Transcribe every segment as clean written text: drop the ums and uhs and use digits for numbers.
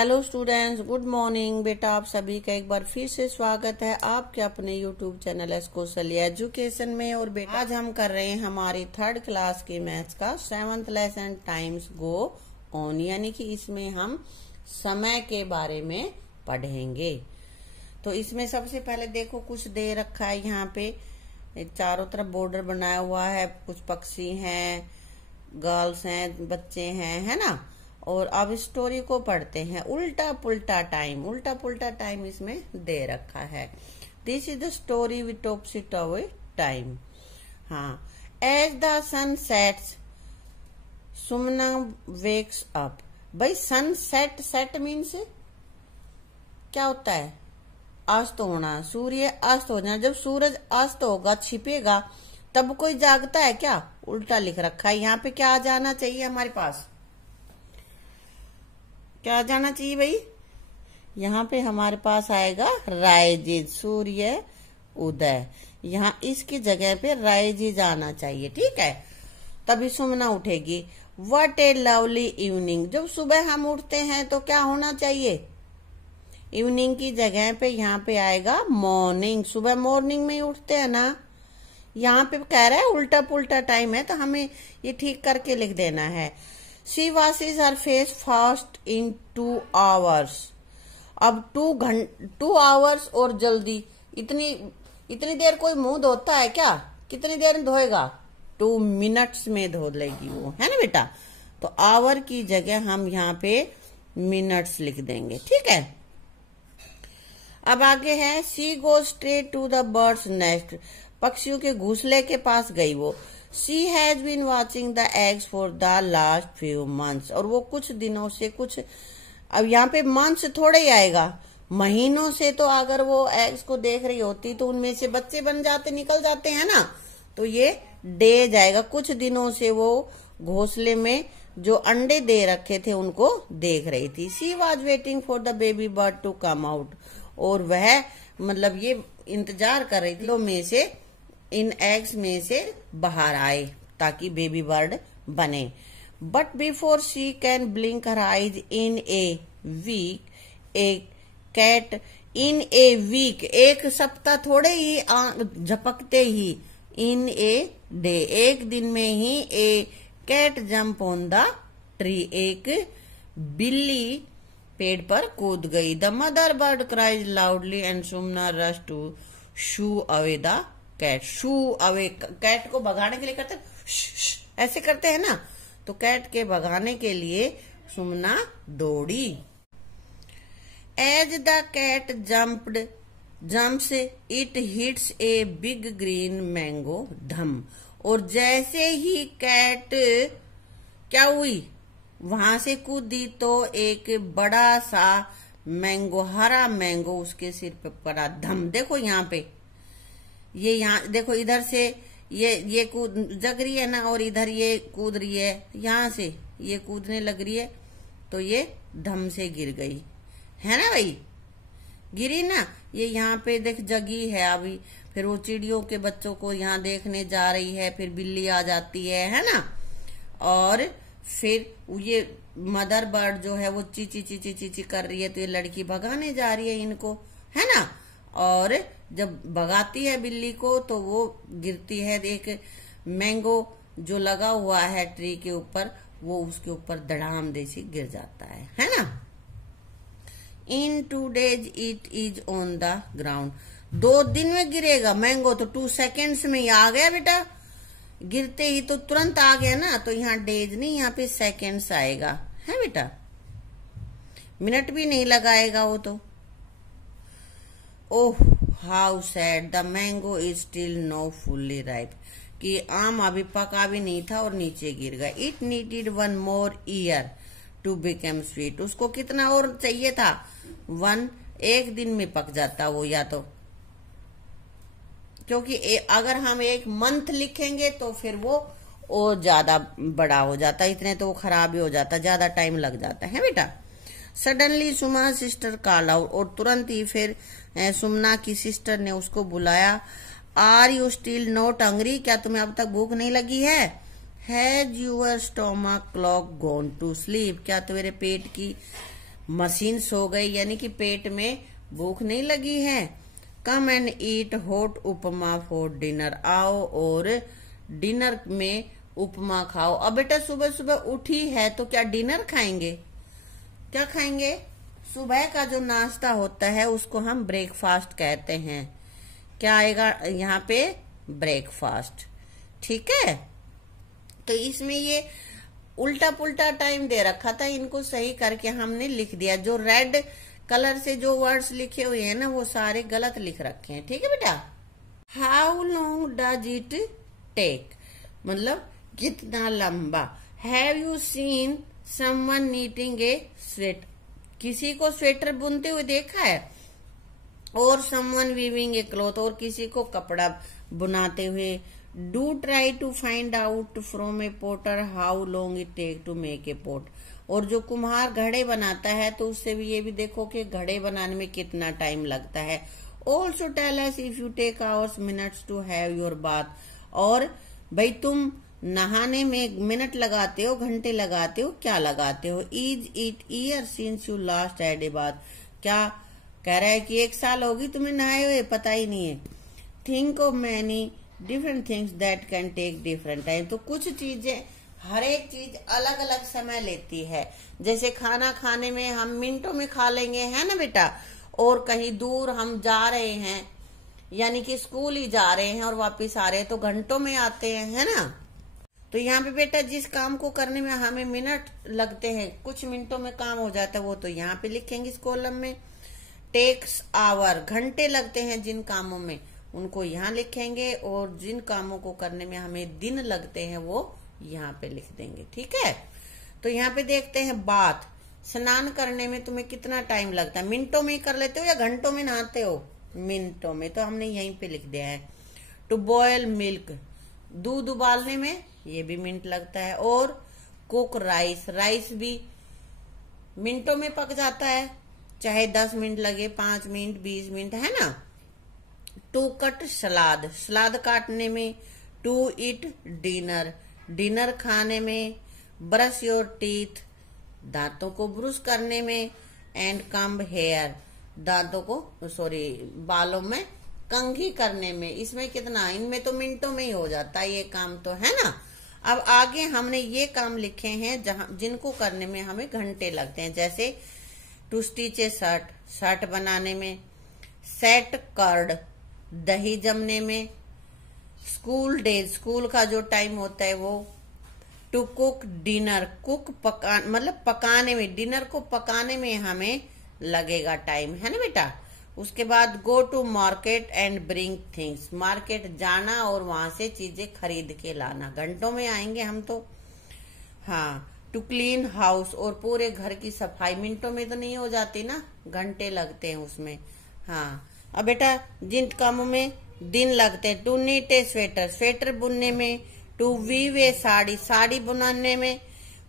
Hello students, good morning. बेटा आप सभी का एक बार फिर से स्वागत है आपके अपने यूट्यूब चैनल कौशल्या एजुकेशन में। और बेटा आज हम कर रहे हैं हमारी 3rd क्लास के मैथ्स का 7th lesson times go on, यानी कि इसमें हम समय के बारे में पढ़ेंगे। तो इसमें सबसे पहले देखो कुछ दे रखा है, यहाँ पे चारों तरफ बॉर्डर बनाया हुआ है, कुछ पक्षी हैं, गर्ल्स हैं, बच्चे हैं, है ना। और अब स्टोरी को पढ़ते हैं। उल्टा पुल्टा टाइम, उल्टा पुल्टा टाइम इसमें दे रखा है। This is the story with topsy turvy time. हाँ, as the sun sets Sumana wakes up. भाई सन सेट, सेट मीन्स क्या होता है? अस्त होना, सूर्य अस्त हो जाना। जब सूरज अस्त होगा, छिपेगा, तब कोई जागता है क्या? उल्टा लिख रखा है। यहाँ पे क्या आ जाना चाहिए हमारे पास? क्या आ जाना चाहिए भाई? यहाँ पे हमारे पास आएगा राइजिज, सूर्य उदय। यहाँ इसकी जगह पे राइजिज आना चाहिए, ठीक है। तभी सुमना उठेगी। What A lovely evening. जब सुबह हम उठते हैं तो क्या होना चाहिए? इवनिंग की जगह पे यहाँ पे आएगा मॉर्निंग। सुबह मॉर्निंग में ही उठते हैं ना। यहाँ पे कह रहा है उल्टा पुल्टा टाइम है, तो हमें ये ठीक करके लिख देना है। She washes her face fast in 2 hours। अब 2 hours और जल्दी, इतनी देर कोई मुंह धोता है क्या? कितनी देर में धोएगा? 2 मिनट्स में धो लेगी वो, है ना बेटा। तो आवर की जगह हम यहाँ पे मिनट्स लिख देंगे, ठीक है। अब आगे है see go straight to the birds nest. पक्षियों के घोंसले के पास गई वो। She has been watching the eggs for the last few months। और वो कुछ दिनों से, कुछ, अब यहाँ पे मंथ्स थोड़े ही आएगा, महीनों से। तो अगर वो एग्स को देख रही होती तो उनमें से बच्चे बन जाते, निकल जाते हैं ना। तो ये डे जाएगा। कुछ दिनों से वो घोंसले में जो अंडे दे रखे थे उनको देख रही थी। She was waiting for the baby bird to come out। और वह मतलब ये इंतजार कर रही थी में से, इन एग्स में से बाहर आए ताकि बेबी बर्ड बने। But before she can blink her eyes in a week, a cat in a week, एक सप्ताह थोड़े ही झपकते ही, इन ए डे, एक दिन में ही, a cat jump on the tree, एक बिल्ली पेड़ पर कूद गई। The mother bird cries loudly and Sumana rush to shoo away the cat. Shoo away, cat को भगाने के लिए करते ऐसे करते हैं ना, तो कैट के भगाने के लिए सुमना दौड़ी। As the cat jumps it hits a big green mango धम। और जैसे ही कैट क्या हुई, वहां से कूदी तो एक बड़ा सा मैंगो, हरा मैंगो उसके सिर पे पड़ा। धम, देखो यहाँ पे, ये यहाँ देखो, इधर से ये कूद जग रही है ना, और इधर ये कूद रही है, यहाँ से ये कूदने लग रही है, तो ये धम से गिर गई, है ना भाई। गिरी ना, ये यहाँ पे देख जगी है अभी। फिर वो चिड़ियों के बच्चों को यहाँ देखने जा रही है, फिर बिल्ली आ जाती है ना। और फिर ये मदर बर्ड जो है वो चीची चीची चीची कर रही है, तो ये लड़की भगाने जा रही है इनको, है ना। और जब भगाती है बिल्ली को तो वो गिरती है, एक मैंगो जो लगा हुआ है ट्री के ऊपर, वो उसके ऊपर धड़ाम जैसी गिर जाता है ना। इन 2 days it is on the ground. 2 दिन में गिरेगा मैंगो, तो 2 seconds में ही आ गया बेटा। गिरते ही तो तुरंत आ गया ना, तो यहाँ डेज नहीं, यहाँ पे सेकेंड्स आएगा, है बेटा। मिनट भी नहीं लगाएगा वो तो। Oh how sad the mango is still no fully ripe. कि आम अभी पका भी नहीं था और नीचे गिर गया। It needed 1 more year to become sweet. उसको कितना और चाहिए था? 1, एक दिन में पक जाता वो, या तो क्योंकि अगर हम 1 month लिखेंगे तो फिर वो और ज्यादा बड़ा हो जाता, इतने तो वो खराब ही हो जाता, ज्यादा टाइम लग जाता है बेटा। Suddenly Sumana sister call out. और तुरंत ही फिर सुमना की सिस्टर ने उसको बुलाया। Are you still not hungry. क्या तुम्हें अब तक भूख नहीं लगी है? Has your stomach clock gone to sleep. क्या तुम्हारे पेट की मशीन सो गई, यानी कि पेट में भूख नहीं लगी है। Come and eat hot upma for dinner, आओ और डिनर में उपमा खाओ। अब बेटा सुबह सुबह उठी है तो क्या डिनर खाएंगे? क्या खाएंगे? सुबह का जो नाश्ता होता है उसको हम ब्रेकफास्ट कहते हैं। क्या आएगा यहाँ पे? ब्रेकफास्ट। ठीक है, तो इसमें ये उल्टा पुल्टा टाइम दे रखा था, इनको सही करके हमने लिख दिया। जो रेड कलर से जो वर्ड्स लिखे हुए हैं ना वो सारे गलत लिख रखे हैं। ठीक है बेटा। How long does it take, मतलब कितना लंबा। Have you seen someone knitting a sweater, किसी को स्वेटर बुनते हुए देखा है। और समवन वीविंग ए क्लॉथ, और किसी को कपड़ा बुनाते हुए। Do try to find out from a potter how long it take to make a pot, और जो कुम्हार घड़े बनाता है तो उससे भी ये भी देखो कि घड़े बनाने में कितना टाइम लगता है। Also tell us if you take hours minutes to have your bath, और भाई तुम नहाने में मिनट लगाते हो, घंटे लगाते हो, क्या लगाते हो। Is it year since you last had a bath, क्या कह रहा है कि 1 साल होगी तुम्हें नहाए हुए, पता ही नहीं है। Think of many different things that can take different time, तो कुछ चीजें, हर एक चीज अलग अलग समय लेती है। जैसे खाना खाने में हम मिनटों में खा लेंगे, है ना बेटा, और कहीं दूर हम जा रहे हैं, यानी कि स्कूल ही जा रहे हैं और वापस आ रहे हैं तो घंटों में आते हैं, है ना। तो यहाँ पे बेटा जिस काम को करने में हमें मिनट लगते हैं, कुछ मिनटों में काम हो जाता है, वो तो यहाँ पे लिखेंगे इस कॉलम में। टेक्स आवर, घंटे लगते हैं जिन कामों में, उनको यहाँ लिखेंगे, और जिन कामों को करने में हमें दिन लगते हैं वो यहाँ पे लिख देंगे। ठीक है, तो यहाँ पे देखते हैं बात, स्नान करने में तुम्हें कितना टाइम लगता है। मिनटों में ही कर लेते हो या घंटों में नहाते हो? मिनटों में, तो हमने यहीं पे लिख दिया है। टू बॉयल मिल्क, दूध उबालने में ये भी मिनट लगता है। और कुक राइस, राइस भी मिनटों में पक जाता है, चाहे 10 मिनट लगे, 5 मिनट, 20 मिनट, है ना। टू कट सलाद, सलाद काटने में। टू ईट डिनर, डिनर खाने में। ब्रश योर टीथ, दांतों को ब्रश करने में। एंड कम्ब हेयर, दांतों को बालों में कंघी करने में। इसमें कितना, इनमें तो मिनटों में ही हो जाता है ये काम, तो है ना। अब आगे हमने ये काम लिखे हैं जिनको करने में हमें घंटे लगते हैं। जैसे to stitch a shirt, shirt बनाने में। सेट कर्ड, दही जमने में। स्कूल डेज, स्कूल का जो टाइम होता है वो। टू कुक डिनर, कुक मतलब पकाने में, डिनर को पकाने में हमें लगेगा टाइम, है ना बेटा। उसके बाद go to market and bring things, market जाना और वहां से चीजें खरीद के लाना, घंटों में आएंगे हम तो। हाँ, टू क्लीन हाउस, और पूरे घर की सफाई मिनटों में तो नहीं हो जाती ना, घंटे लगते हैं उसमें। हाँ, अब बेटा जिन कामों में दिन लगते हैं। To knit a sweater, sweater बुनने में। To weave a sari, sari बुनाने में।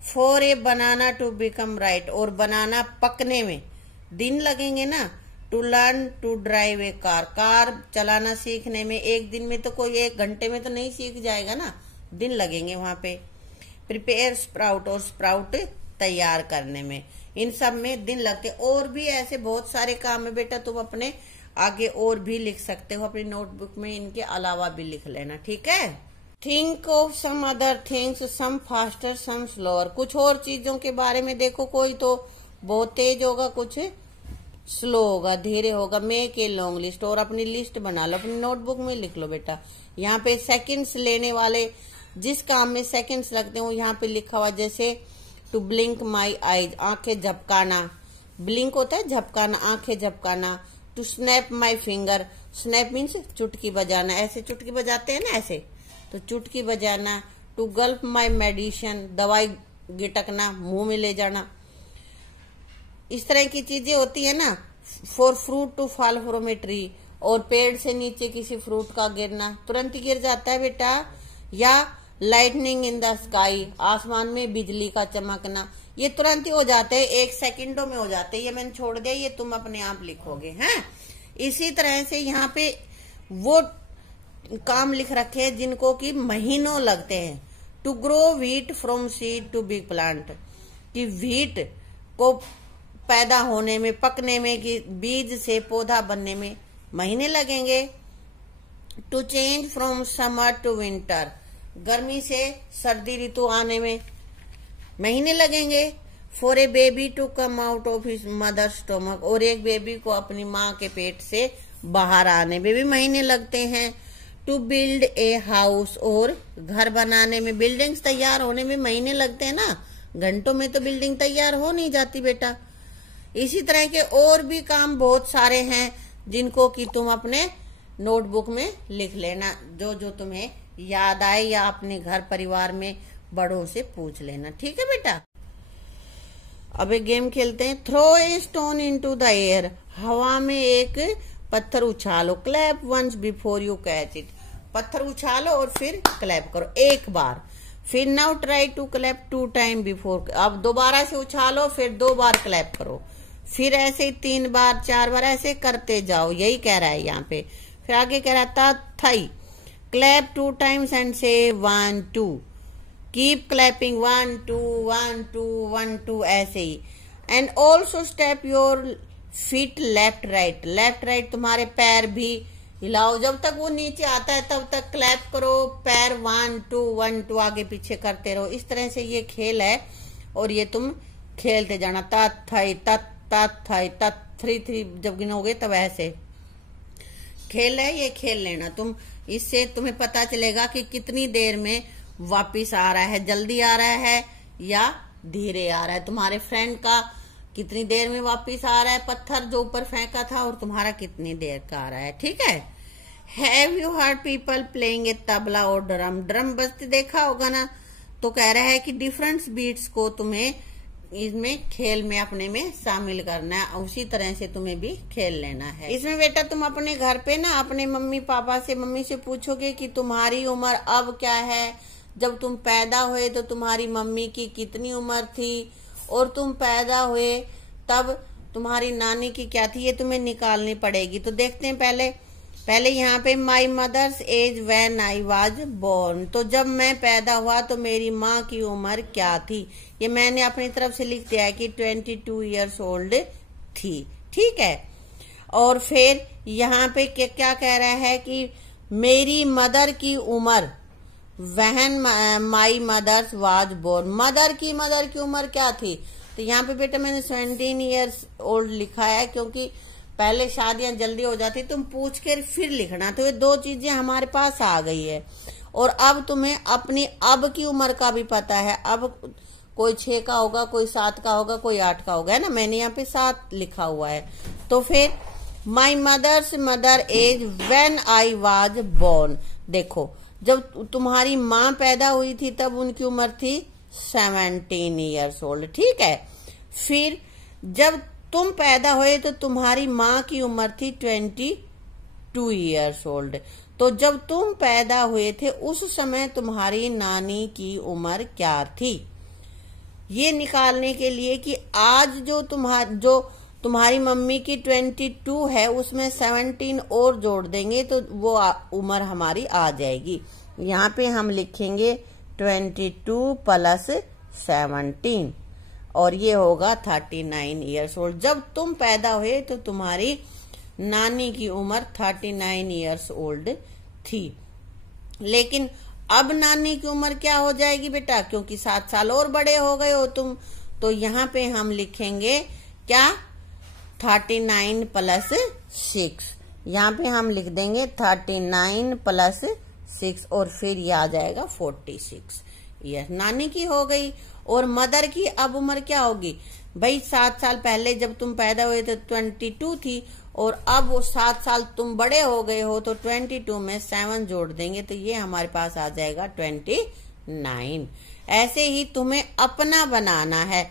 For a banana to become right, और बनाना पकने में दिन लगेंगे ना। To learn to drive a car, car चलाना सीखने में एक दिन में तो कोई 1 घंटे में तो नहीं सीख जाएगा ना, दिन लगेंगे वहां पे। प्रिपेयर स्प्राउट, और स्प्राउट तैयार करने में, इन सब में दिन लगते। और भी ऐसे बहुत सारे काम है बेटा, तुम अपने आगे और भी लिख सकते हो, अपनी नोटबुक में इनके अलावा भी लिख लेना। ठीक है। Think of some other things, some faster some slower, कुछ और चीजों के बारे में देखो, कोई तो बहुत तेज होगा, कुछ स्लो होगा, धीरे होगा। मेक ए लॉन्ग लिस्ट, और अपनी लिस्ट बना लो, अपनी नोटबुक में लिख लो बेटा। यहाँ पे सेकंड्स लेने वाले, जिस काम में सेकंड्स लगते हैं वो यहाँ पे लिखा हुआ। जैसे टू ब्लिंक माई आईज, आंखें झपकाना, ब्लिंक होता है झपकाना, आंखें झपकाना। To snap my finger, snap means चुटकी बजाना, ऐसे चुटकी बजाते हैं ना ऐसे, तो चुटकी बजाना। टू गल्प माई मेडिसिन, दवाई गिटकना, मुंह में ले जाना, इस तरह की चीजें होती है ना। For fruit to fall from a tree, और पेड़ से नीचे किसी फ्रूट का गिरना, तुरंत गिर जाता है बेटा। या लाइटनिंग इन द स्काई, आसमान में बिजली का चमकना, ये तुरंत ही हो जाते हैं, 1 सेकंडों में हो जाते हैं। ये मैंने छोड़ दिया, ये तुम अपने आप लिखोगे। हैं, इसी तरह से यहाँ पे वो काम लिख रखे हैं जिनको कि महीनों लगते हैं। To grow wheat from seed to big plant, कि व्हीट को पैदा होने में, पकने में, कि बीज से पौधा बनने में महीने लगेंगे। To change from summer to winter, गर्मी से सर्दी ऋतु आने में महीने लगेंगे। For a baby to come out of his mother stomach, और एक बेबी को अपनी माँ के पेट से बाहर आने में भी महीने लगते हैं। टू बिल्ड ए हाउस, और घर बनाने में, बिल्डिंग्स तैयार होने में महीने लगते हैं ना, घंटों में तो बिल्डिंग तैयार हो नहीं जाती बेटा। इसी तरह के और भी काम बहुत सारे हैं जिनको कि तुम अपने नोटबुक में लिख लेना, जो जो तुम्हें याद आए, या अपने घर परिवार में बड़ों से पूछ लेना। ठीक है बेटा। अब एक गेम खेलते हैं। Throw a stone into the air, हवा में एक पत्थर उछालो। Clap once before you catch it, पत्थर उछालो और फिर क्लैप करो एक बार। फिर now try to clap 2 time before, अब दोबारा से उछालो, फिर 2 बार क्लैप करो, फिर ऐसे ही 3 बार 4 बार ऐसे करते जाओ। यही कह रहा है यहाँ पे। फिर आगे कह रहा था थाई, क्लैप 2 टाइम्स एंड से 1 2, कीप क्लैपिंग 1 2 1 2 1 2 ऐसे ही। And also step your feet left right, left right तुम्हारे पैर भी हिलाओ, जब तक वो नीचे आता है तब तक क्लैप करो, पैर 1 2 1 2 आगे पीछे करते रहो। इस तरह से ये खेल है और ये तुम खेलते जाना। तत् थाई तत् तत् थाई तत्, 3 3 जब गिनोगे तब ऐसे खेल है, ये खेल लेना तुम। इससे तुम्हें पता चलेगा कि कितनी देर में वापिस आ रहा है, जल्दी आ रहा है या धीरे आ रहा है। तुम्हारे फ्रेंड का कितनी देर में वापिस आ रहा है पत्थर जो ऊपर फेंका था, और तुम्हारा कितनी देर का आ रहा है। ठीक है। Have you heard people playing a tabla और ड्रम, ड्रम बजते देखा होगा ना। तो कह रहा है कि डिफरेंट बीट्स को तुम्हें इसमें खेल में अपने में शामिल करना है, उसी तरह से तुम्हें भी खेल लेना है। इसमें बेटा तुम अपने घर पे ना अपने मम्मी पापा से, मम्मी से पूछोगे कि तुम्हारी उम्र अब क्या है, जब तुम पैदा हुए तो तुम्हारी मम्मी की कितनी उम्र थी, और तुम पैदा हुए तब तुम्हारी नानी की क्या थी, ये तुम्हें निकालनी पड़ेगी। तो देखते हैं पहले यहाँ पे my mother's age when I was born, तो जब मैं पैदा हुआ तो मेरी माँ की उम्र क्या थी, ये मैंने अपनी तरफ से लिख दिया है कि 22 ईयर्स ओल्ड थी। ठीक है। और फिर यहाँ पे क्या कह रहा है कि मेरी मदर की उम्र, when my mother's was born, mother की उम्र क्या थी। तो यहाँ पे बेटा मैंने 17 ईयर्स ओल्ड लिखा है, क्योंकि पहले शादियां जल्दी हो जाती, तुम पूछ कर फिर लिखना। तो ये 2 चीजें हमारे पास आ गई है। और अब तुम्हें अपनी अब की उम्र का भी पता है। अब कोई 6 का होगा, कोई 7 का होगा, कोई 8 का होगा, है ना। मैंने यहाँ पे 7 लिखा हुआ है। तो फिर my mother's mother age when I was born, देखो जब तुम्हारी माँ पैदा हुई थी तब उनकी उम्र थी 17 ईयर्स ओल्ड। ठीक है। फिर जब तुम पैदा हुए तो तुम्हारी माँ की उम्र थी 22 ईयर्स ओल्ड। तो जब तुम पैदा हुए थे उस समय तुम्हारी नानी की उम्र क्या थी, ये निकालने के लिए कि आज जो तुम्हारी मम्मी की 22 है उसमें 17 और जोड़ देंगे तो वो उम्र हमारी आ जाएगी। यहाँ पे हम लिखेंगे 22 प्लस 17 और ये होगा 39 ईयर्स ओल्ड। जब तुम पैदा हुए तो तुम्हारी नानी की उम्र 39 ईयर्स ओल्ड थी। लेकिन अब नानी की उम्र क्या हो जाएगी बेटा, क्योंकि 7 साल और बड़े हो गए हो तुम। तो यहाँ पे हम लिखेंगे क्या, 39 प्लस 6। यहाँ पे हम लिख देंगे 39 प्लस 6 और फिर ये आ जाएगा 46 ईयर नानी की हो गई। और मदर की अब उम्र क्या होगी भाई, 7 साल पहले जब तुम पैदा हुए थे 22 थी और अब वो 7 साल तुम बड़े हो गए हो तो 22 में 7 जोड़ देंगे तो ये हमारे पास आ जाएगा 29। ऐसे ही तुम्हें अपना बनाना है।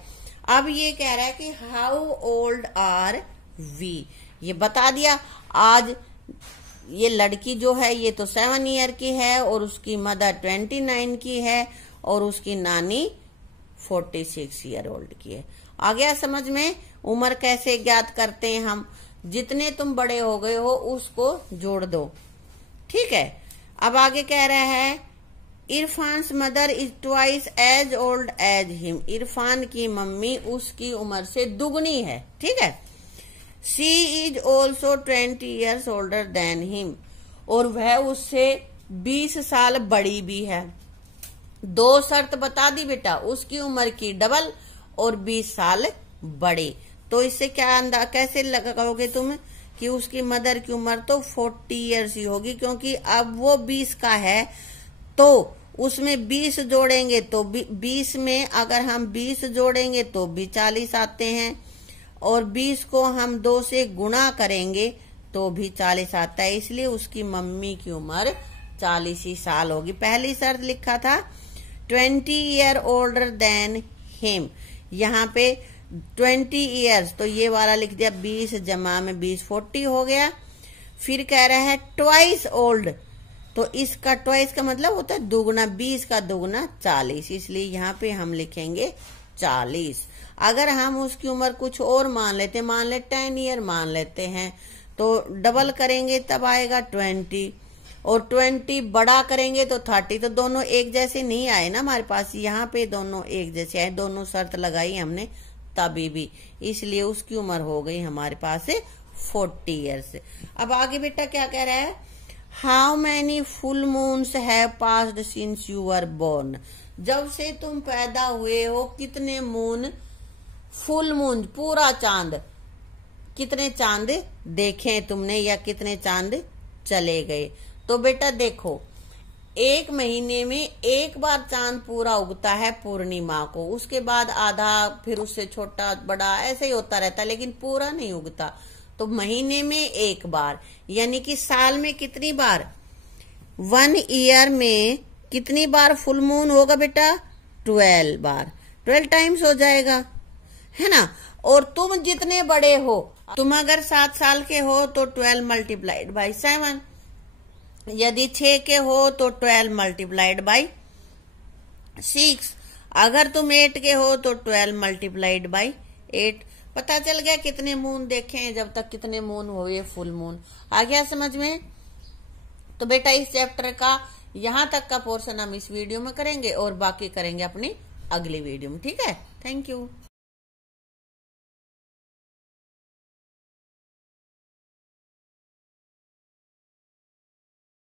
अब ये कह रहा है कि हाउ ओल्ड आर वी, ये बता दिया। आज ये लड़की जो है ये तो 7 ईयर की है और उसकी मदर 29 की है और उसकी नानी 46 ईयर ओल्ड की है। आ गया समझ में उम्र कैसे ज्ञात करते हैं हम, जितने तुम बड़े हो गए हो उसको जोड़ दो। ठीक है। अब आगे कह रहा है Irfan's mother is twice as old as him. Irfan की मम्मी उसकी उम्र से दुगनी है, ठीक है। She is also 20 years older than him। और वह उससे 20 साल बड़ी भी है। दो शर्त बता दी बेटा, उसकी उम्र की डबल और 20 साल बड़ी। तो इससे क्या अंदाज कैसे लगाओगे तुम कि उसकी मदर की उम्र तो 40 years ही होगी, क्योंकि अब वो 20 का है तो उसमें 20 जोड़ेंगे तो 20 में अगर हम 20 जोड़ेंगे तो भी 40 आते हैं, और 20 को हम 2 से गुणा करेंगे तो भी 40 आता है। इसलिए उसकी मम्मी की उम्र 40 ही साल होगी। पहली शर्त लिखा था 20 year older than him, यहाँ पे 20 years तो ये वाला लिख दिया, 20 जमा में 20 40 हो गया। फिर कह रहा है ट्वाइस ओल्ड, तो इसका ट्वाइस का मतलब होता है दुगना, 20 का दुगना 40, इसलिए यहाँ पे हम लिखेंगे 40। अगर हम उसकी उम्र कुछ और मान लेते, मान ले 10 year मान लेते हैं, तो डबल करेंगे तब आएगा 20, और 20 बड़ा करेंगे तो 30। तो दोनों एक जैसे नहीं आए ना हमारे पास, यहाँ पे दोनों एक जैसे आए, दोनों शर्त लगाई हमने तभी भी, इसलिए उसकी उम्र हो गई हमारे पास 40 years। अब आगे बेटा क्या कह रहा है, how many full moons have passed since you were born. जब से तुम पैदा हुए हो कितने मून, फुल मून पूरा चांद, कितने चांद देखे तुमने या कितने चांद चले गए। तो बेटा देखो, एक महीने में एक बार चांद पूरा उगता है पूर्णिमा को, उसके बाद आधा, फिर उससे छोटा बड़ा ऐसे ही होता रहता है, लेकिन पूरा नहीं उगता। तो महीने में एक बार, यानी कि साल में कितनी बार, 1 year में कितनी बार फुल मून होगा बेटा, 12 बार, 12 टाइम्स हो जाएगा, है ना। और तुम जितने बड़े हो, तुम अगर 7 साल के हो तो 12 multiplied by 7, यदि 6 के हो तो 12 multiplied by 6, अगर तुम 8 के हो तो 12 multiplied by 8। पता चल गया कितने मून देखे हैं, जब तक कितने मून हुए फुल मून। आ गया समझ में। तो बेटा इस चैप्टर का यहां तक का पोर्शन हम इस वीडियो में करेंगे और बाकी करेंगे अपनी अगली वीडियो में, ठीक है। Thank you.